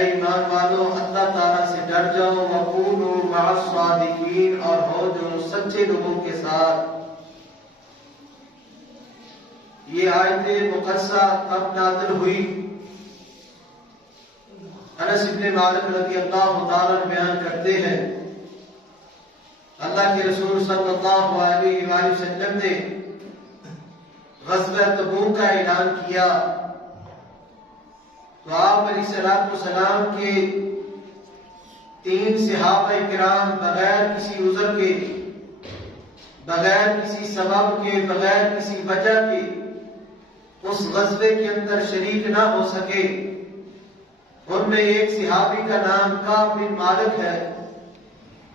ایمان والو اللہ تعالیٰ سے ڈر جاؤ وکونوا مع الصادقین اور ہو جو سچے لوگوں کے ساتھ۔ یہ آیت مقدسہ اب نازل ہوئی۔ انس بن مالک رضی اللہ تعالیٰ بیان کرتے ہیں اللہ کے رسول صلی اللہ علیہ وآلہ وسلم نے غزوہ تبوک کا اعلان کیا تو آپ علیہ السلام کے 3 صحابہ کرام بغیر کسی عذر کے، بغیر کسی سبب کے، بغیر کسی وجہ کے اس غزوے کے اندر شریک نہ ہو سکے۔ ان میں ایک صحابی کا نام کعب بن مالک ہے،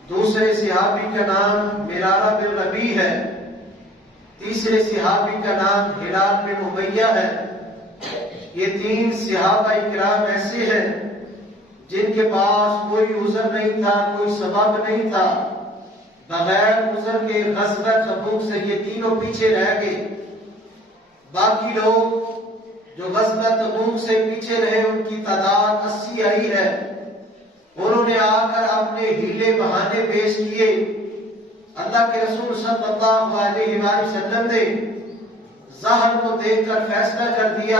دوسرے صحابی کا نام مرارہ بن ربیع ہے، تیسرے صحابی کا نام ہلال بن امیہ ہے۔ یہ 3 صحابہ کرام ایسے ہیں جن کے پاس کوئی عذر نہیں تھا، کوئی سبب نہیں تھا، بغیر عذر کے غزوہ تبوک سے یہ تینوں پیچھے رہ گئے۔ باقی لوگ جو غزوہ تبوک سے پیچھے رہے ان کی تعداد 80 آئی ہے۔ انہوں نے آ کر اپنے ہیلے بہانے پیش کیے۔ اللہ کے رسول صلی اللہ علیہ وآلہ وسلم نے ظاہر کو دیکھ کر فیصلہ کر دیا،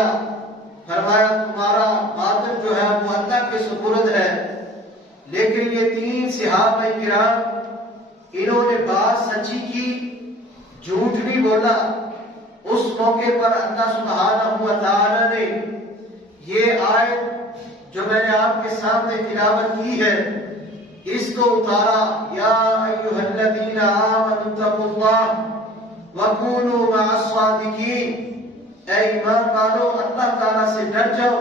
فرمایا تمہارا باطن جو ہے وہ اللہ کے سپرد ہے۔ لیکن یہ 3 صحابہ کرام انہوں نے بات سچی کی، جھوٹ نہیں بولا۔ اس موقع پر اللہ سبحانہ و تعالی نے یہ آیت جو میں نے آپ کے سامنے تلاوت کی ہے اس کو اتارا، یا ایھا الذین آمنوا اتقوا اللہ وکونوا مع الصادقین، اے ایمان والو اللہ تعالیٰ سے ڈر جاؤ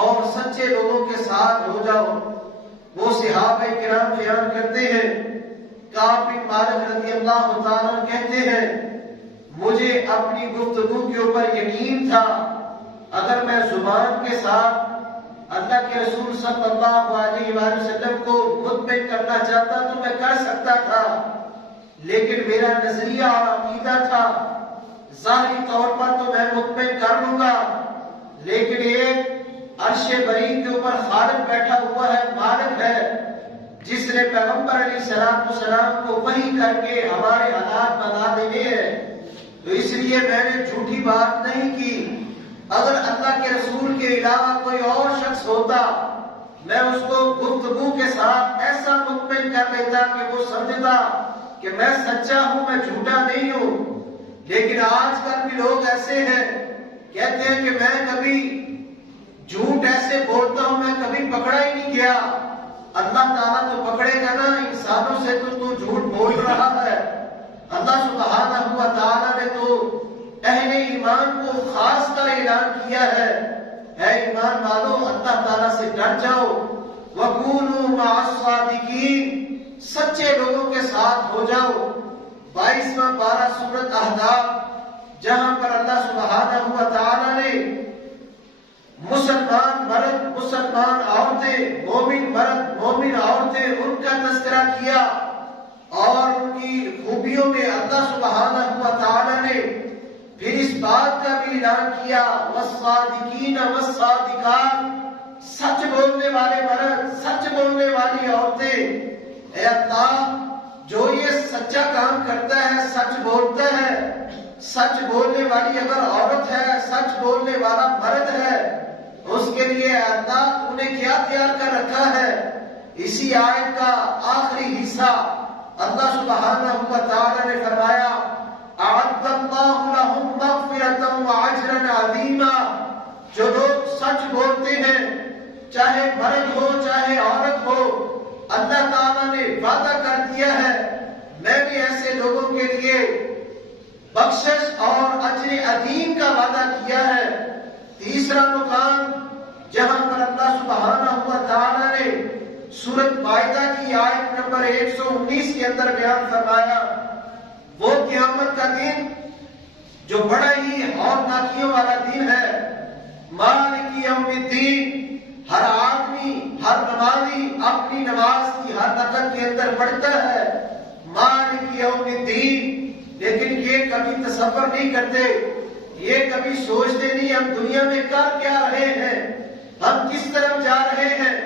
اور سچے لوگوں کے ساتھ ہو جاؤ۔ وہ صحابہ کرام بیان کرتے ہیں، کعب بن مالک رضی اللہ تعالیٰ کہتے ہیں مجھے اپنی گفتگو کے اوپر یقین تھا، اگر میں زبان کے ساتھ اللہ کے رسول صلی اللہ علیہ وآلہ وسلم کو مطمئن کرنا چاہتا تو میں کر سکتا تھا، لیکن میرا نظریہ اور عقیدہ تھا ظاہری طور پر تو میں مطمئن کر لوں گا، لیکن ایک عرش بری کے اوپر خالق بیٹھا ہوا ہے، مالک ہے، جس نے پیغمبر علیہ السلام کو وحی کر کے ہمارے حالات بتا دینے ہیں، تو اس لیے میں نے جھوٹی بات نہیں کی۔ اگر اللہ کے رسول کے علاوہ کوئی اور شخص ہوتا میں اس کو گفتگو کے ساتھ ایسا مطمئن کر لیتا کہ وہ سمجھتا کہ میں سچا ہوں، میں جھوٹا نہیں ہوں۔ لیکن آج کل بھی لوگ ایسے ہیں، کہتے ہیں کہ میں کبھی جھوٹ ایسے بولتا ہوں، میں کبھی پکڑا ہی نہیں گیا۔ اللہ تعالیٰ تو پکڑے گا نا، انسانوں سے تو جھوٹ بول رہا ہے۔ اللہ سبحانہ و تعالیٰ نے تو اہل ایمان کو خاص کر اعلان کیا ہے، اے ایمان والو اللہ تعالیٰ سے ڈر جاؤ، وَكُونُوا مَعَ الصَّادِقِينَ، سچے لوگوں کے ساتھ ہو جاؤ۔ 22واں پارہ سورۃ احزاب، جہاں پر اللہ سبحانہ و تعالیٰ نے مسلمان مرد، مسلمان عورتیں، مومن مرد، مومن عورتیں ان کا تذکرہ کیا، اور ان کی خوبیوں میں اللہ سبحانہ و تعالیٰ نے پھر اس بات کا بھی اعلان کیا، والصادقین والصادقات، سچ بولنے والے مرد، سچ بولنے والی عورتیں۔ اے اللہ جو یہ سچا کام کرتا ہے، سچ بولتا ہے، سچ بولنے والی اگر عورت ہے، سچ بولنے والا مرد ہے، اس کے لیے اے اللہ تو نے کیا تیار کر رکھا ہے۔ اسی آیت کا آخری حصہ اللہ سبحانہ و تعالی نے فرمایا، اعد اللہ لہم مغفرۃ واجرا عظیما، جو لوگ سچ بولتے ہیں چاہے مرد ہو چاہے عورت ہو، اللہ تعالیٰ نے وعدہ کر دیا ہے میں بھی ایسے لوگوں کے لیے بخشش اور اجر عظیم کا وعدہ کیا ہے۔ تیسرا مقام جہاں پر اللہ سبحانہ و تعالیٰ نے سورۃ مائدہ کی آیت نمبر 119 کے اندر بیان فرمایا، وہ قیامت کا دن جو بڑا ہی ہولناکیوں والا دن ہے، مالک یوم الدین، ہر آدمی، ہر نمازی اپنی نماز کی ہر رکعت کے اندر پڑھتا ہے مالک یوم الدین، لیکن یہ کبھی تصور نہیں کرتے، یہ کبھی سوچتے نہیں ہم دنیا میں کر کیا رہے ہیں، ہم کس طرف جا رہے ہیں۔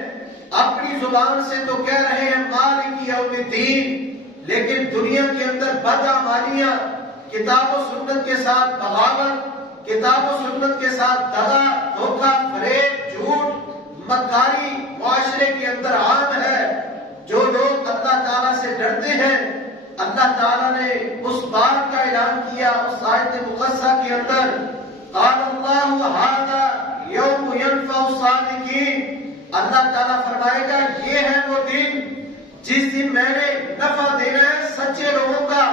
اپنی زبان سے تو کہہ رہے ہیں مالک یوم الدین، لیکن دنیا کے اندر بدعمالیاں، کتاب و سنت کے ساتھ بغاوت، کتاب و سنت کے ساتھ دغا، دھوکہ، فریب، جھوٹ، مکاری معاشرے کے اندر عام ہے۔ جو لوگ اللہ تعالیٰ سے ڈرتے ہیں، اللہ تعالیٰ نے اس بات کا اعلان کیا اس آیت مقدسہ کے اندر، قال اللہ ھذا یوم ینفع الصادقین، اللہ تعالیٰ فرمائے گا یہ ہے وہ دن جس دن میں نے نفع دینا ہے سچے لوگوں کا،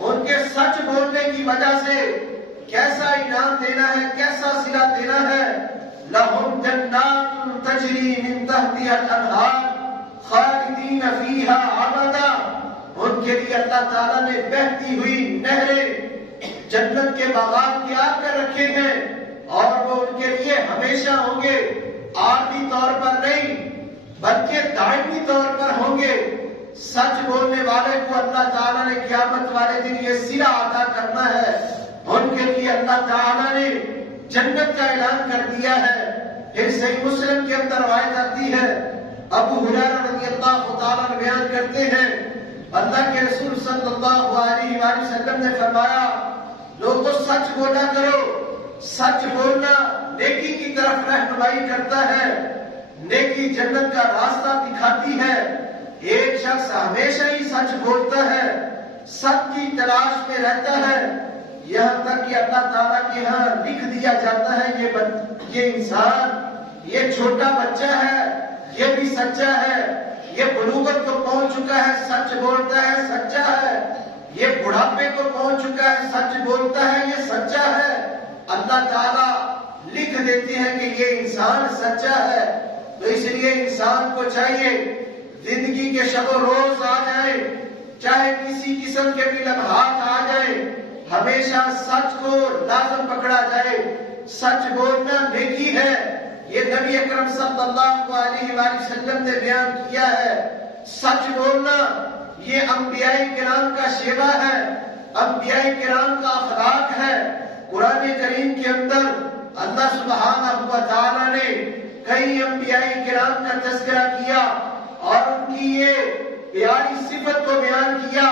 ان کے سچ بولنے کی وجہ سے کیسا انعام دینا ہے، کیسا صلہ دینا ہے۔ لہم جنات تجری من تحتها الانہار خالدین فیہا ابدا، ان کے لیے اللہ تعالیٰ نے بہتی ہوئی نہریں جنت کے باغات تیار کر رکھے ہیں، اور وہ ان کے لیے ہمیشہ ہوں گے، عارضی طور پر نہیں بلکہ دائمی طور پر ہوں گے۔ سچ بولنے والے کو اللہ تعالیٰ نے قیامت والے دن یہ صلہ عطا کرنا ہے، ان کے لیے اللہ تعالیٰ نے جنت کا اعلان کر دیا ہے۔ پھر صحیح مسلم کے اندر روایت آتی ہے، ابو ہریرہ رضی اللہ تعالیٰ بیان کرتے ہیں، اللہ کے رسول صلی اللہ علیہ وآلہ وسلم نے فرمایا، لوگوں سچ بولا کرو، سچ بولنا نیکی کی طرف رہنمائی کرتا ہے، نیکی جنت کا راستہ دکھاتی ہے۔ ایک شخص ہمیشہ ہی سچ بولتا ہے، سچ کی تلاش میں رہتا ہے، یہاں تک کہ اللہ تعالیٰ کے ہاں لکھ دیا جاتا ہے یہ انسان، یہ چھوٹا بچہ ہے، یہ بھی سچا ہے، یہ بلوغت کو پہنچ چکا ہے، سچ بولتا ہے، سچا ہے، یہ بڑھاپے کو پہنچ چکا ہے، سچ بولتا ہے، یہ سچا ہے۔ اللہ تعالیٰ لکھ دیتے ہیں کہ یہ انسان سچا ہے۔ تو اس لیے انسان کو چاہیے زندگی کے شب و روز آ جائے، چاہے کسی قسم کے بھی لمحات آ جائے، ہمیشہ سچ کو لازم پکڑا جائے۔ سچ بولنا نیکی ہے، یہ نبی اکرم صلی اللہ علیہ وآلہ وسلم نے بیان کیا ہے۔ سچ بولنا یہ انبیاء کرام کا شیوا ہے، انبیاء کرام کا اخلاق ہے۔ قرآن کریم کے اندر اللہ سبحانہ و تعالیٰ نے کئی انبیاء کرام کا تذکرہ کیا اور ان کی یہ پیاری صفت کو بیان کیا،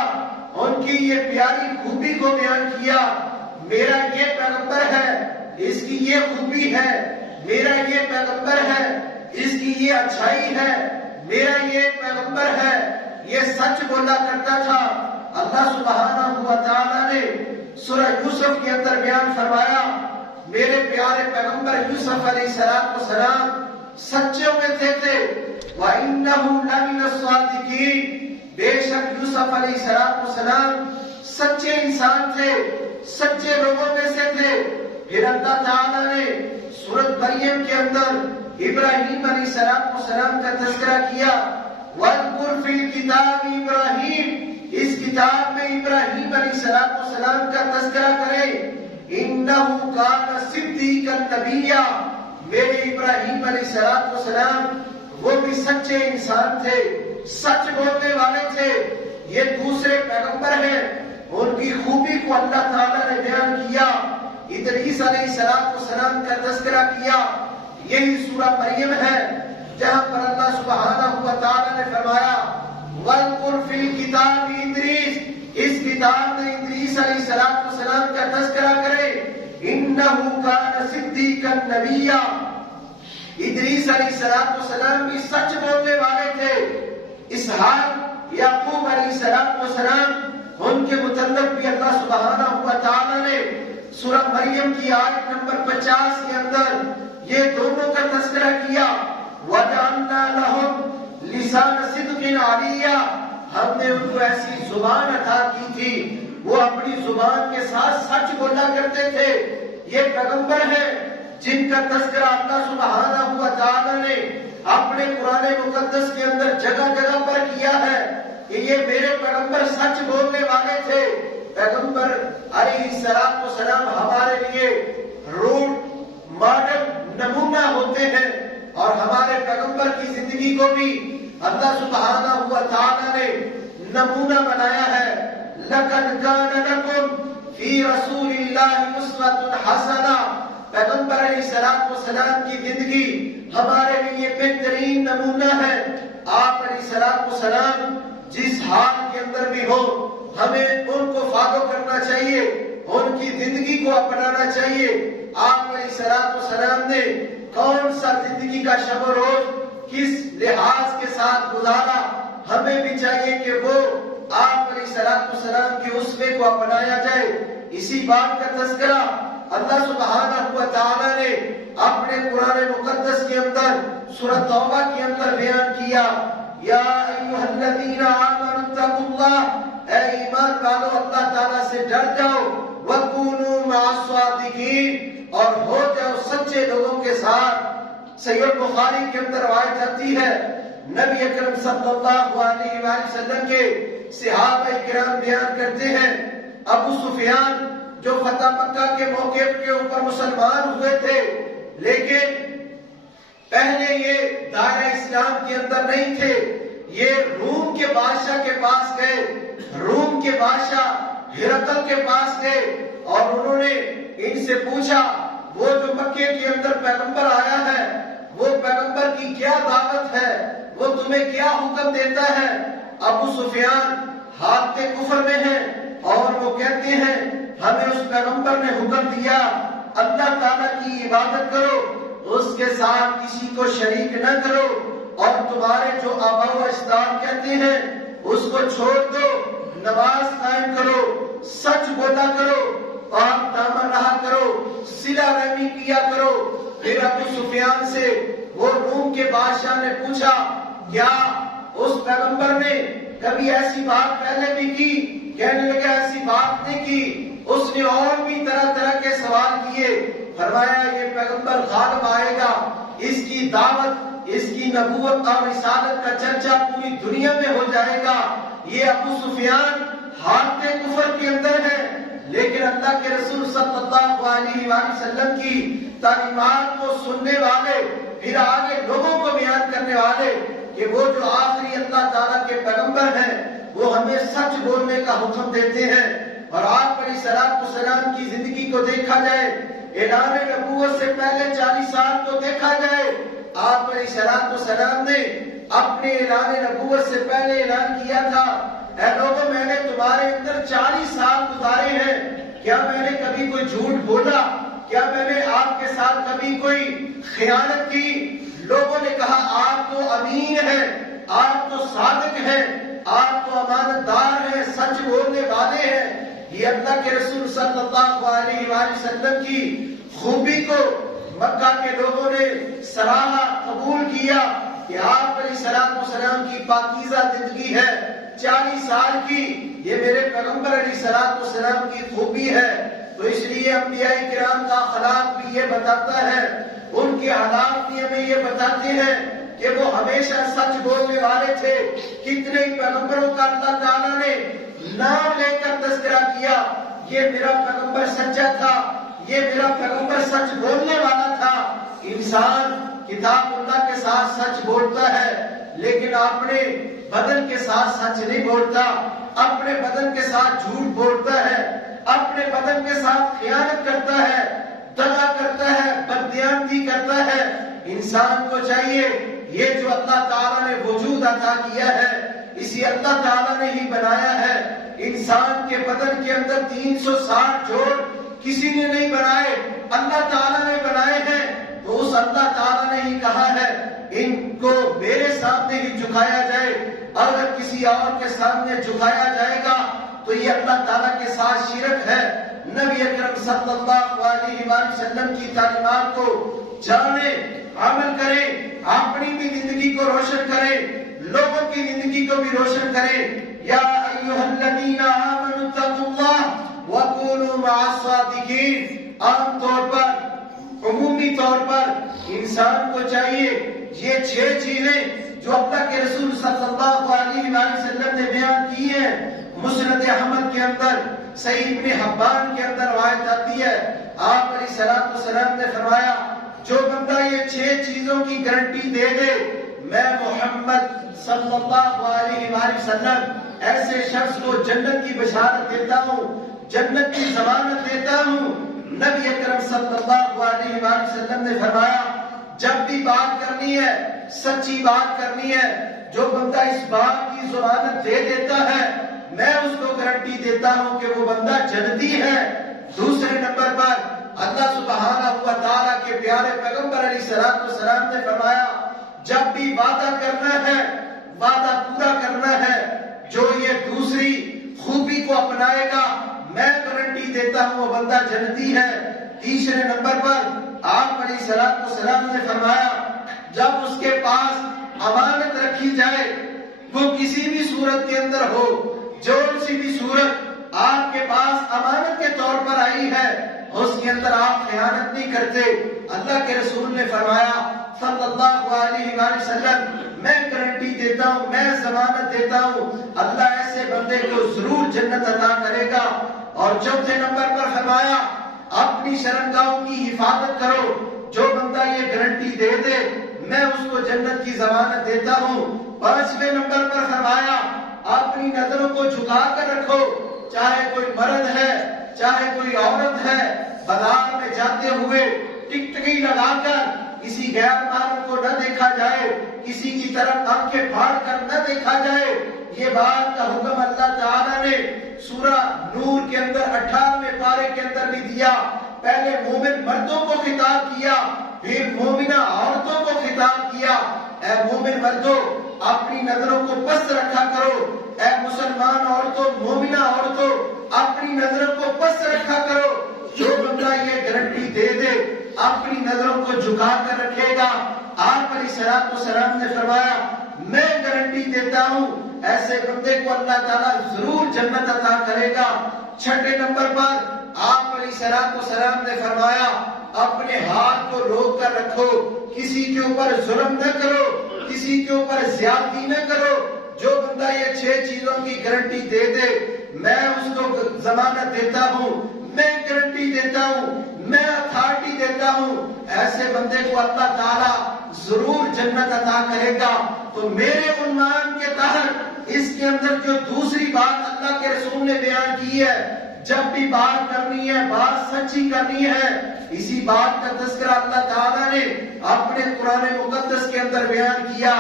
ان کی یہ پیاری خوبی کو بیان کیا۔ میرا یہ پیغمبر ہے، اس کی یہ خوبی ہے، میرا یہ پیغمبر ہے، اس کی یہ اچھائی ہے، میرا یہ پیغمبر ہے، یہ سچ بولا کرتا تھا۔ اللہ سبحانہ و تعالیٰ نے سورہ یوسف کے اندر بیان فرمایا، میرے پیارے پیغمبر یوسف علیہ السلام سچوں میں تھے وَإِنَّهُ لَمِنَ الصَّادِقِينَ، بے شک یوسف علیہ السلام سچے انسان تھے، سچے لوگوں میں سے تھے۔ پھر اللہ تعالیٰ نے سورۃ مریم کے اندر ابراہیم علیہ السلام کا تذکرہ کیا، وَاذْكُرْ فِي الْكِتَابِ إِبْرَاهِيمَ، اس کتاب میں ابراہیم علیہ السلام کا تذکرہ کرے، إِنَّهُ كَانَ صِدِّيقًا نَبِيًّا، میرے ابراہیم علیہ السلام وہ بھی سچے انسان تھے، سچ بولنے والے تھے۔ یہ دوسرے پیغمبر ہیں، ان کی خوبی کو اللہ تعالیٰ نے بیان کیا۔ ادریس علیہ السلام کا تذکرہ کیا، یہی سورہ مریم ہے جہاں پر اللہ سبحانہ و تعالیٰ نے فرمایا وَاذْكُرْ فِي الْكِتَابِ إِدْرِيسَ، اس کتاب میں ادریس علیہ السلام کا تذکرہ کرے، إِنَّهُ كَانَ صِدِّيقًا نَبِيًّا، ادریس علیہ السلام بھی سچ بولنے والے تھے۔ اسحاق، یعقوب علیہ السلام، ان کے متعلق بھی اللہ سبحانہ و تعالیٰ نے سورہ مریم کی آیت نمبر 50 کے اندر یہ دونوں کا تذکرہ کیا، وَجَعَلْنَا لَهُمْ لِسَانَ صِدْقٍ عَلِيًّا، ہم نے ان کو ایسی زبان عطا کی تھی، وہ اپنی زبان کے ساتھ سچ بولا کرتے تھے۔ یہ پیغمبر ہیں جن کا تذکرہ اللہ سبحانہ و تعالیٰ نے اپنے قرآن مقدس کے اندر جگہ جگہ پر کیا ہے کہ یہ میرے پیغمبر سچ بولنے والے تھے۔ پیغمبر علیہ السلام ہمارے لیے رول ماڈل نمونہ ہوتے ہیں، اور ہمارے پیغمبر کی زندگی کو بھی اللہ سبحانہ و تعالیٰ نے نمونہ بنایا ہے۔ لَقَدْ كَانَ لَكُمْ فِي رَسُولِ اللَّهِ أُسْوَةٌ حَسَنَةٌ، پیغمبر علیہ السلام کی زندگی ہمارے لیے بہترین نمونہ ہے۔ آپ علیہ السلام جس حال کے اندر بھی ہو ہمیں ان کو فالو کرنا چاہیے، ان کی زندگی کو اپنانا چاہیے۔ آپ علیہ الصلوۃ والسلام نے کون سا زندگی کا شب و روز کس لحاظ کے ساتھ گزارا، ہمیں بھی چاہیے کہ وہ آپ علیہ الصلوۃ والسلام کے اسوے کو اپنایا جائے۔ اسی بات کا تذکرہ اللہ سبحانہ و تعالی نے اپنے قرآن مقدس کے اندر سورہ توبہ کے اندر بیان کیا، یا ایھا الذین آمنوا اتقوا اللہ، اے ایمان والو اللہ تعالیٰ سے ڈر جاؤ، وکونوا مع الصادقین، اور ہو جاؤ سچے لوگوں کے ساتھ۔ صحیح البخاری کے اندر روایت آتی ہے، نبی اکرم صلی اللہ علیہ وآلہ وسلم کے صحابہ کرام بیان کرتے ہیں، ابو سفیان جو فتح مکہ کے موقع کے اوپر مسلمان ہوئے تھے، لیکن پہلے یہ دائرہ اسلام کے اندر نہیں تھے، یہ روم کے بادشاہ کے پاس گئے، روم کے بادشاہ ہرقل کے پاس گئے اور انہوں نے ان سے پوچھا وہ جو مکے کے اندر پیغمبر آیا ہے وہ پیغمبر کی کیا دعوت ہے، وہ تمہیں کیا حکم دیتا ہے؟ ابو سفیان حالت کفر میں ہیں اور وہ کہتے ہیں ہمیں اس پیغمبر نے حکم دیا اللہ تعالیٰ کی عبادت کرو، اس کے ساتھ کسی کو شریک نہ کرو، اور تمہارے جو آباء و اجداد کہتے ہیں اس کو چھوڑ دو، نماز قائم کرو، سچ بولا کرو، پاک دامن رہا کرو، صلہ رحمی کیا کرو۔ پھر ابو سفیان سے وہ روم کے بادشاہ نے پوچھا کیا اس پیغمبر نے کبھی ایسی بات پہلے بھی کی؟ کہنے لگا ایسی بات نہیں کی۔ اس نے اور بھی طرح طرح کے سوال کیے، فرمایا یہ پیغمبر غالب آئے گا، اس کی دعوت، اس کی نبوت اور رسالت کا چرچا پوری دنیا میں ہو جائے گا۔ یہ ابو سفیان حالت کفر کے اندر ہے، لیکن اللہ کے رسول صلی اللہ علیہ وآلہ وسلم کی تعلیمات کو سننے والے، پھر آگے لوگوں کو بیان کرنے والے کہ وہ جو آخری اللہ تعالیٰ کے پیغمبر ہیں وہ ہمیں سچ بولنے کا حکم دیتے ہیں۔ اور آپ علیہ الصلوۃ والسلام کی زندگی کو دیکھا جائے، اعلان نبوت سے پہلے 40 سال کو دیکھا جائے، آپ علیہ الصلوۃ والسلام نے اپنے اعلان نبوت سے پہلے اعلان کیا تھا، اے لوگوں میں نے تمہارے اندر 40 سال گزارے ہیں، کیا میں نے کبھی کوئی جھوٹ بولا؟ کیا میں نے آپ کے ساتھ کبھی کوئی خیانت کی؟ لوگوں نے کہا آپ تو امین ہیں، آپ تو صادق ہیں، آپ تو امانت دار ہیں، سچ بولنے والے ہیں۔ یہ اللہ کے رسول صلی اللہ علیہ وآلہ وسلم کی خوبی کو مکہ کے لوگوں نے سراہا، قبول کیا کہ آپ علیہ الصلوۃ والسلام کی پاکیزہ زندگی ہے، 40 سال کی، یہ میرے پیغمبر علیہ الصلوۃ والسلام کی خوبی ہے۔ تو اس لیے انبیاء کرام کا اخلاق بھی یہ بتاتا ہے، ان کے حالات بھی ہمیں یہ بتاتے ہیں کہ وہ ہمیشہ سچ بولنے والے تھے۔ کتنے ہی پیغمبروں کا اللہ تعالیٰ نے نام لے کر تذکرہ کیا، یہ میرا پیغمبر سچا تھا، یہ میرا پیغمبر سچ بولنے والا تھا۔ انسان کتاب اللہ کے ساتھ سچ بولتا ہے، لیکن اپنے بدن کے ساتھ سچ نہیں بولتا، اپنے بدن کے ساتھ جھوٹ بولتا ہے، اپنے بدن کے ساتھ خیانت کرتا ہے، دغا کرتا ہے، بددیانتی کرتا ہے۔ انسان کو چاہیے یہ جو اللہ تعالیٰ نے وجود عطا کیا ہے اسی اللہ تعالیٰ نے ہی بنایا ہے۔ انسان کے بدن کے اندر 360 جوڑ کسی نے نہیں بنائے، اللہ تعالیٰ نے بنائے ہیں، تو اس اللہ تعالیٰ نے ہی کہا ہے ان کو میرے سامنے ہی جھکایا جائے، اور اگر کسی اور کے سامنے جھکایا جائے گا تو یہ اللہ تعالیٰ کے ساتھ شرک ہے۔ نبی اکرم صلی اللہ علیہ وآلہ وسلم کی تعلیمات کو جانیں، عمل کریں، اپنی بھی زندگی کو روشن کریں، لوگوں کی زندگی کو بھی روشن کریں۔ یا ایھا الذین آمنوا اتقوا اللہ وکونوا مع الصادقین۔ عام طور پر، عمومی طور پر انسان کو چاہیے یہ 6 چیزیں جو اللہ کے رسول صلی اللہ علیہ وآلہ وسلم نے بیان کی ہیں، مسند احمد کے اندر، صحیح ابن حبان کے اندر روایت آتی ہے، آپ علیہ الصلوۃ والسلام نے فرمایا جو بندہ یہ 6 چیزوں کی گارنٹی دے دے، میں محمد صلی اللہ علیہ وآلہ وسلم ایسے شخص کو جنت کی بشارت دیتا ہوں، جنت کی ضمانت دیتا ہوں۔ نبی اکرم صلی اللہ علیہ وآلہ وسلم نے فرمایا جب بھی بات کرنی ہے، سچی بات کرنی ہے، جو بندہ اس بات کی ضمانت دے دیتا ہے میں اس کو گارنٹی دیتا ہوں کہ وہ بندہ جنتی ہے۔ دوسرے نمبر پر اللہ سبحانہ و تعالیٰ کے پیارے پیغمبر علیہ السلام نے فرمایا جب بھی وعدہ کرنا ہے وعدہ پورا کرنا ہے، جو یہ دوسری خوبی کو اپنائے گا میں گارنٹی دیتا ہوں وہ بندہ جنتی ہے۔ تیسرے نمبر پر آپ علیہ السلام نے فرمایا جب اس کے پاس امانت رکھی جائے وہ کسی بھی صورت کے اندر ہو، جو سی بھی صورت آپ کے پاس امانت کے طور پر آئی ہے اس کے اندر آپ خیانت نہیں کرتے۔ اللہ کے رسول نے فرمایا صلی اللہ علیہ وآلہ وسلم میں گارنٹی دیتا ہوں، میں ضمانت دیتا ہوں اللہ ایسے بندے کو ضرور جنت عطا کرے گا۔ اور چوتھے نمبر پر فرمایا اپنی شرمگاہوں کی حفاظت کرو، جو بندہ یہ گارنٹی دے دے میں اس کو جنت کی ضمانت دیتا ہوں۔ پانچویں نمبر پر فرمایا اپنی نظروں کو جھکا کر رکھو، چاہے کوئی مرد ہے چاہے کوئی عورت ہے، بازار میں جاتے ہوئے ٹکٹکی لگا کر کسی غیر محرم کو نہ دیکھا جائے، کسی کی طرف آنکھیں پھاڑ کر نہ دیکھا جائے۔ یہ بات کا حکم اللہ تعالیٰ نے سورہ نور کے اندر 18ویں پارے کے اندر بھی دیا۔ پہلے مومن مردوں کو خطاب کیا، پھر مومنہ عورتوں کو خطاب کیا۔ اے مومن مردوں اپنی نظروں کو پست رکھا کرو، اے مسلمان عورتوں مومنہ عورتوں اپنی نظروں کو پست رکھا کرو۔ جو بندہ یہ گارنٹی دے دے اپنی نظروں کو جھکا کر رکھے گا، آپ علیہ السلام نے فرمایا میں گارنٹی دیتا ہوں ایسے بندے کو اللہ تعالیٰ ضرور جنت عطا کرے گا۔ چھٹے نمبر پر آپ علیہ السلام نے فرمایا اپنے ہاتھ کو روک کر رکھو، کسی کے اوپر ظلم نہ کرو، کسی کے اوپر زیادتی نہ کرو۔ جو بندہ یہ 6 چیزوں کی گارنٹی دے دے میں اس کو ضمانت دیتا ہوں، میں گارنٹی دیتا ہوں، میں اتھارٹی دیتا ہوں ایسے بندے کو اللہ تعالیٰ ضرور جنت عطا کرے گا۔ تو میرے عنوان کے تحت اس کے اندر جو دوسری بات اللہ کے رسول نے بیان کی ہے، جب بھی بات کرنی ہے بات سچی کرنی ہے، اسی بات کا تذکرہ اللہ تعالیٰ نے اپنے قرآن مقدس کے اندر بیان کیا۔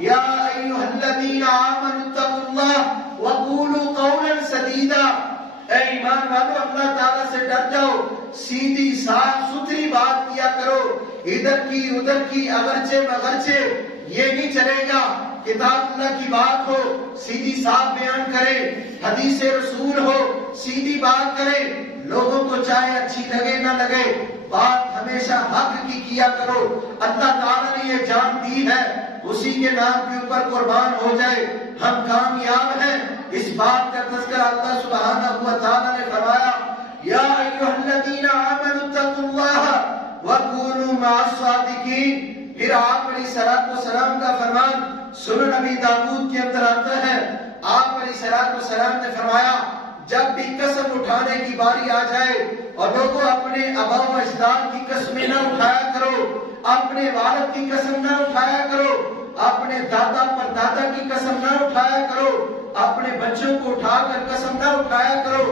یا ایھا الذین آمنوا اتقوا اللہ وقولوا قولا سدیدا، اے ایمان والو اللہ تعالیٰ سے ڈر جاؤ، سیدھی صاف ستھری بات کیا کرو، ادھر کی ادھر کی اگرچہ مگرچہ یہ نہیں چلے گا۔ کتاب اللہ کی بات ہو سیدھی صاف بیان کرے، حدیث رسول ہو سیدھی بات کرے، لوگوں کو چاہے اچھی لگے نہ لگے بات ہمیشہ حق کی کیا کرو۔ اللہ تعالیٰ نے یہ جان دی ہے، اسی کے نام کے اوپر قربان ہو جائے ہم کامیاب ہیں۔ اس بات کا تذکرہ اللہ سبحانہ و تعالیٰ نے فرمایا یا ایھا الذین آمنوا اتقوا اللہ وکونوا مع الصادقین۔ پھر آپ علیہ السلام کا فرمان سنن نبی داؤد کے اندر آتا ہے، آپ علیہ السلام نے فرمایا جب بھی قسم اٹھانے کی باری آ جائے اور لوگوں اپنے آباء و اجداد کی قسمیں نہ اٹھایا کرو، اپنے والد کی قسم نہ اٹھایا کرو، اپنے دادا پر دادا کی قسم نہ اٹھایا کرو، اپنے بچوں کو اٹھا کر قسم نہ اٹھایا کرو،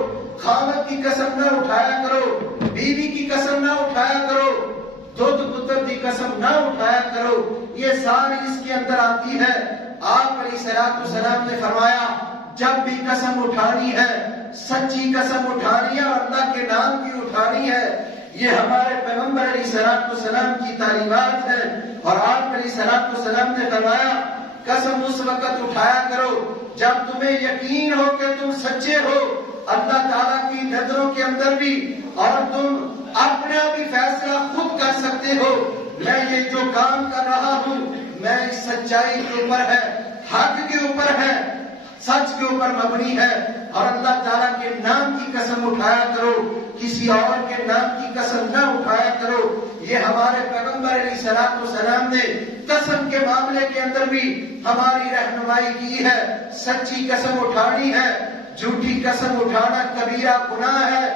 خامد کی قسم نہ اٹھایا کرو، بیوی کی قسم نہ اٹھایا کرو، دودھ پتر کی قسم نہ اٹھایا کرو، یہ ساری اس کے اندر آتی ہے۔ آپ علیہ السلام نے فرمایا جب بھی قسم اٹھانی ہے سچی قسم اٹھانی ہے اور اللہ کے نام کی اٹھانی ہے۔ یہ ہمارے پیغمبر علیہ السلام کی تعلیمات ہیں۔ اور آپ علیہ السلام نے فرمایا قسم اس وقت اٹھایا کرو جب تمہیں یقین ہو کہ تم سچے ہو اللہ تعالیٰ کی نظروں کے اندر بھی، اور تم اپنا بھی فیصلہ خود کر سکتے ہو میں یہ جو کام کر رہا ہوں میں اس سچائی کے اوپر ہے، حق کے اوپر ہے، سچ کے اوپر مبنی ہے۔ اور اللہ تعالیٰ کے نام کی قسم اٹھایا کرو، کسی اور کے نام کی قسم نہ اٹھایا کرو۔ یہ ہمارے پیغمبر علیہ السلام نے قسم کے معاملے کے اندر بھی ہماری رہنمائی کی ہے۔ سچی قسم اٹھانی ہے، جھوٹی قسم اٹھانا کبیرہ گناہ ہے۔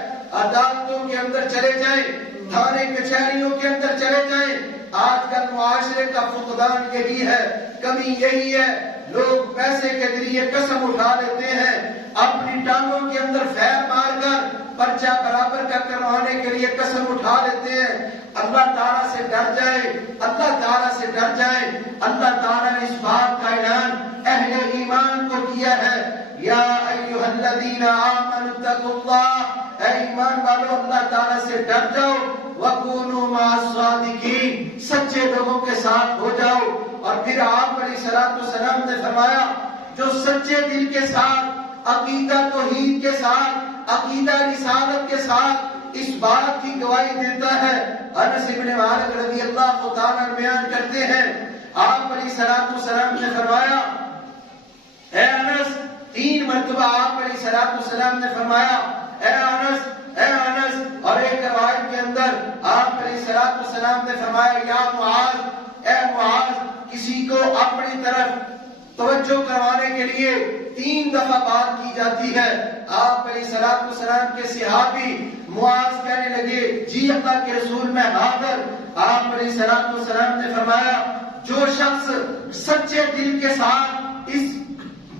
عدالتوں کے اندر چلے جائیں، تھانے کچہریوں کے اندر چلے جائیں، آج کل معاشرے کا فقدان یہی ہے، کمی یہی ہے، لوگ پیسے کے ذریعے قسم اٹھا لیتے ہیں، اپنی ٹانگوں کے اندر فیر مار کر پرچہ برابر کا کروانے کے لیے قسم اٹھا لیتے ہیں اللہ تعالیٰ سے ڈر جائے، اللہ تعالیٰ سے ڈر جائے۔ اللہ تعالیٰ نے اس بات کا اعلان اہل ایمان کو کیا ہے، یا ایھا الذین آمنوا اتقوا اللہ، اے ایمان والو اللہ تعالیٰ سے ڈر جاؤ، وَكُونُوا مَعَ الصَّادِقِينَ، سچے لوگوں کے ساتھ ہو جاؤ۔ اور پھر آپ علیہ الصلوۃ والسلام نے فرمایا جو سچے دل کے ساتھ، عقیدہ توحید کے ساتھ، عقیدہ رسالت کے ساتھ اس بات کی گواہی دیتا ہے، انس بن مالک رضی اللہ تعالیٰ بیان کرتے ہیں آپ علیہ الصلوۃ والسلام نے فرمایا، اے انس، 3 مرتبہ آپ علیہ الصلوۃ والسلام نے فرمایا اے انس، اے انس، اور ایک روایت کے اندر آپ علیہ الصلوۃ والسلام نے فرمایا یا معاذ، اے معاذ، کسی کو اپنی طرف توجہ کروانے کے لیے 3 دفعہ بات کی جاتی ہے۔ آپ علیہ الصلوۃ والسلام کے صحابی معاذ کہنے لگے جی اللہ کے رسول میں حاضر۔ آپ علیہ الصلوۃ والسلام نے فرمایا جو شخص سچے دل کے ساتھ اس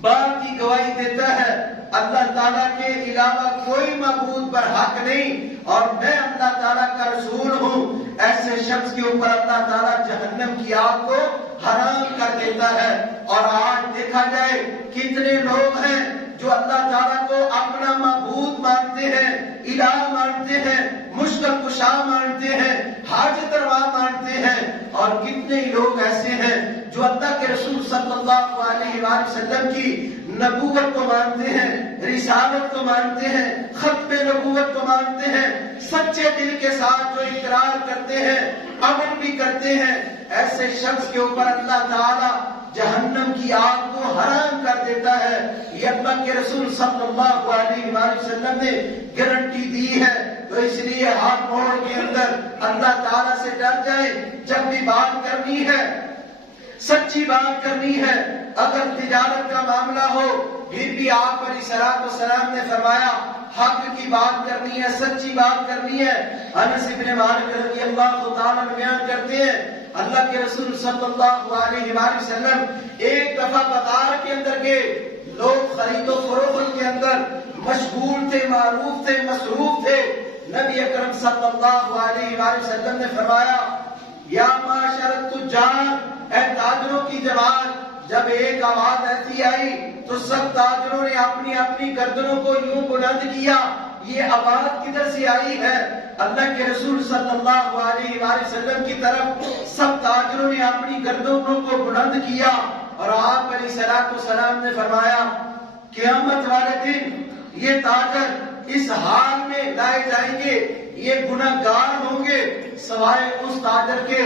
بات کی گواہی دیتا ہے اللہ تعالیٰ کے علاوہ کوئی معبود پر حق نہیں اور میں اللہ تعالیٰ کا رسول ہوں، ایسے شخص کے اوپر اللہ تعالیٰ جہنم کی آگ کو حرام کر دیتا ہے۔ اور آج دیکھا جائے کتنے لوگ ہیں جو اللہ تعالیٰ کو اپنا معبود مانتے ہیں، الہ مانتے ہیں، مشکل کشا مانتے ہیں، حاجت روا مانتے ہیں، اور کتنے ہی لوگ ایسے ہیں جو اللہ کے رسول صلی اللہ علیہ وآلہ وسلم کی نبوت کو مانتے ہیں، رسالت کو مانتے ہیں، ختم نبوت کو مانتے ہیں، سچے دل کے ساتھ جو اقرار کرتے ہیں، عمل بھی کرتے ہیں، ایسے شخص کے اوپر اللہ تعالیٰ جہنم کی آگ کو حرام کر دیتا ہے۔ یہ اللہ کے رسول صلی اللہ علیہ وآلہ وسلم نے گارنٹی دی ہے۔ تو اس لیے ہر موڑ کے اندر اللہ تعالیٰ سے ڈر جائیں، جب بھی بات کرنی ہے سچی بات کرنی ہے، اگر تجارت کا معاملہ ہو پھر بھی آپ علیہ الصلوۃ والسلام نے فرمایا حق کی بات کرنی ہے، سچی بات کرنی ہے۔ انس بن مالک رضی اللہ تعالیٰ بیان کرتے ہیں اللہ کے رسول صلی اللہ علیہ وآلہ وسلم ایک دفعہ بازار کے اندر گئے، لوگ خرید و فروخت کے اندر مشغول تھے، معروف تھے، مصروف تھے۔ نبی اکرم صلی اللہ علیہ وآلہ وسلم نے فرمایا یا معاشر التجار، اے تاجروں کی جماعت، جب ایک آواز ایسی آئی تو سب تاجروں نے اپنی اپنی گردنوں کو یوں بلند کیا، یہ آواز کدھر سے آئی ہے؟ اللہ کے رسول صلی اللہ علیہ وآلہ وسلم کی طرف سب تاجروں نے اپنی گردنوں کو بلند کیا، اور آپ علیہ الصلوۃ والسلام نے فرمایا قیامت والے دن یہ تاجر اس حال میں لائے جائیں گے، یہ گناہگار ہوں گے سوائے اس تاجر کے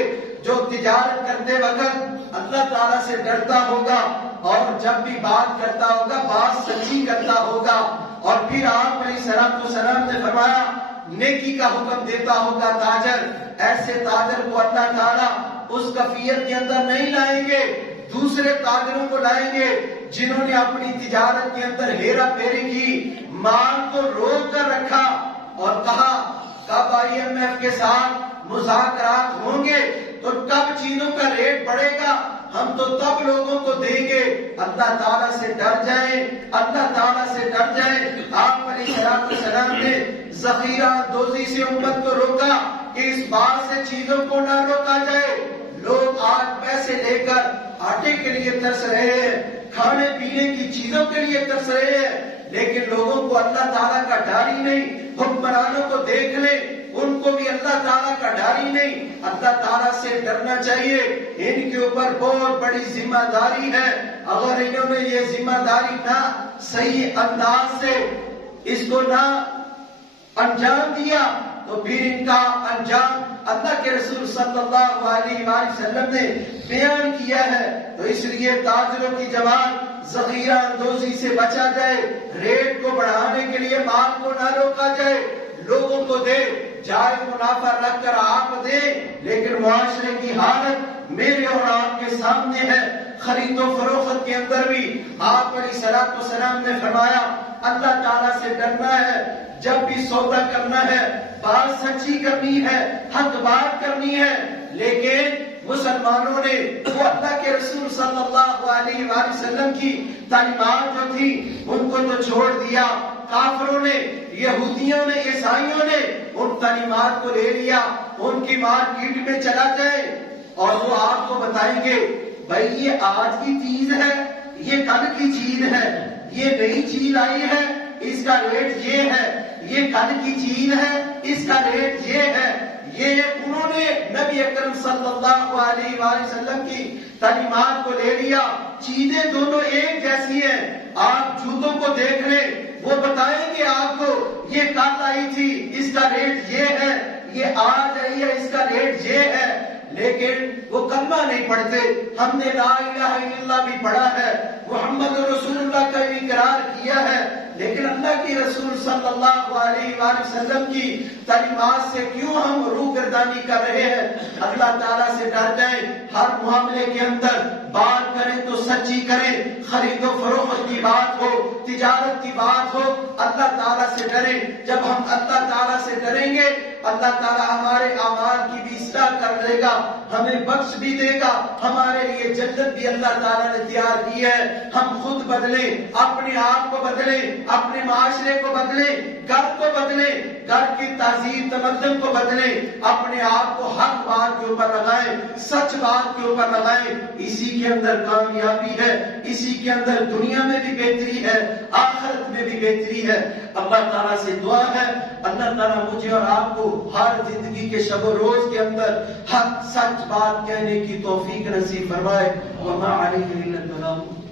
جو تجارت کرتے وقت اللہ تعالیٰ سے ڈرتا ہوگا اور جب بھی بات کرتا ہوگا بات سچی کرتا ہوگا۔ اور پھر آپ علیہ الصلوۃ والسلام نے فرمایا نیکی کا حکم دیتا ہوگا تاجر، ایسے تاجر کو اللہ تعالیٰ اس کفیت کے اندر نہیں لائیں گے، دوسرے تاجروں کو لائیں گے جنہوں نے اپنی تجارت کے اندر ہیرا پھیری کی، مال کو روک کر رکھا اور کہا کب IMF کے ساتھ مذاکرات ہوں گے تو کب چیزوں کا ریٹ بڑھے گا، ہم تو تب لوگوں کو دیں گے۔ اللہ تعالیٰ سے ڈر جائیں، اللہ تعالیٰ سے ڈر جائیں۔ آپ علیہ السلام نے ذخیرہ دوزی سے امت کو روکا کہ اس بات سے چیزوں کو نہ روکا جائے۔ لوگ آج پیسے لے کر آٹے کے لیے ترس رہے ہیں، کھانے پینے کی چیزوں کے لیے ترس رہے ہیں، لیکن لوگوں کو اللہ تعالیٰ کا ڈر ہی نہیں۔ حکمرانوں کو دیکھ لیں، ان کو بھی اللہ تعالیٰ کا ڈر ہی نہیں۔ اللہ تعالیٰ سے ڈرنا چاہیے، ان کے اوپر بہت بڑی ذمہ داری ہے۔ اگر انہوں نے یہ ذمہ داری نہ صحیح انداز سے اس کو نہ انجام دیا تو پھر ان کا انجام اللہ کے رسول صلی اللہ علیہ وآلہ وسلم نے بیان کیا ہے۔ تو اس لیے تاجروں کی جماعت ذخیرہ اندوزی سے بچا جائے، ریٹ کو بڑھانے کے لیے مال کو نہ روکا جائے، لوگوں کو دے، جائز منافع رکھ کر آپ دے، لیکن معاشرے کی حالت میرے اور آپ کے سامنے ہے۔ خرید و فروخت کے اندر بھی آپ علیہ الصلوۃ والسلام نے فرمایا اللہ تعالیٰ سے ڈرنا ہے، جب بھی سودا کرنا ہے بات سچی کرنی ہے، حق بات کرنی ہے۔ لیکن مسلمانوں نے وہ اللہ کے رسول صلی اللہ علیہ وآلہ وسلم کی تعلیمات جو تھی ان کو تو چھوڑ دیا، کافروں نے، یہودیوں نے، عیسائیوں نے ان تعلیمات کو لے لیا، ان کی مارکیٹ میں چلا جائے اور وہ آپ کو بتائیں گے بھائی یہ آج کی چیز ہے، یہ کل کی چیز ہے، یہ نئی چیز آئی ہے، اس کا ریٹ یہ ہے، یہ کل کی چیز ہے، اس کا ریٹ یہ ہے۔ یہ انہوں نے نبی اکرم صلی اللہ علیہ وآلہ وسلم کی تعلیمات کو لے لیا۔ چیزیں دونوں ایک جیسی ہیں، آپ جوتوں کو دیکھ لیں، وہ بتائیں گے آپ کو یہ کل آئی تھی، اس کا ریٹ یہ ہے، یہ آج آئی ہے، اس کا ریٹ یہ ہے۔ لیکن وہ کلمہ نہیں پڑھتے۔ ہم نے لا الہ الا اللہ بھی پڑھا ہے، محمد رسول اللہ کا بھی اقرار کیا ہے، لیکن اللہ کی رسول صلی اللہ علیہ وآلہ وسلم کی تعلیمات سے کیوں ہم روگردانی کر رہے ہیں؟ اللہ تعالیٰ سے ڈر جائیں، ہر معاملے کے اندر بات کریں تو سچی کریں، خرید و فروخت کی بات ہو، تجارت کی بات ہو، اللہ تعالیٰ سے ڈریں۔ جب ہم اللہ تعالیٰ سے ڈریں گے، اللہ تعالیٰ ہمارے اعمال کی بھی اصلاح کر دے گا، ہمیں بخش بھی دے گا، ہمارے لیے جنت بھی اللہ تعالیٰ نے تیار کی ہے۔ ہم خود بدلیں، اپنے آپ کو بدلیں، اپنے معاشرے کو بدلیں، گھر کو بدلیں، گھر کی تہذیب تمدن کو بدلیں، اپنے آپ کو حق بات کے اوپر لگائیں، سچ بات کے اوپر لگائیں۔ اسی کے اندر کامیابی ہے، اسی کے اندر دنیا میں بھی بہتری ہے، آخرت میں بھی بہتری ہے۔ اللہ تعالیٰ سے دعا ہے اللہ تعالیٰ مجھے اور آپ کو ہر زندگی کے شب و روز کے اندر حق سچ بات کہنے کی توفیق نصیب فرمائے۔ وما علیہ الا البلاغ۔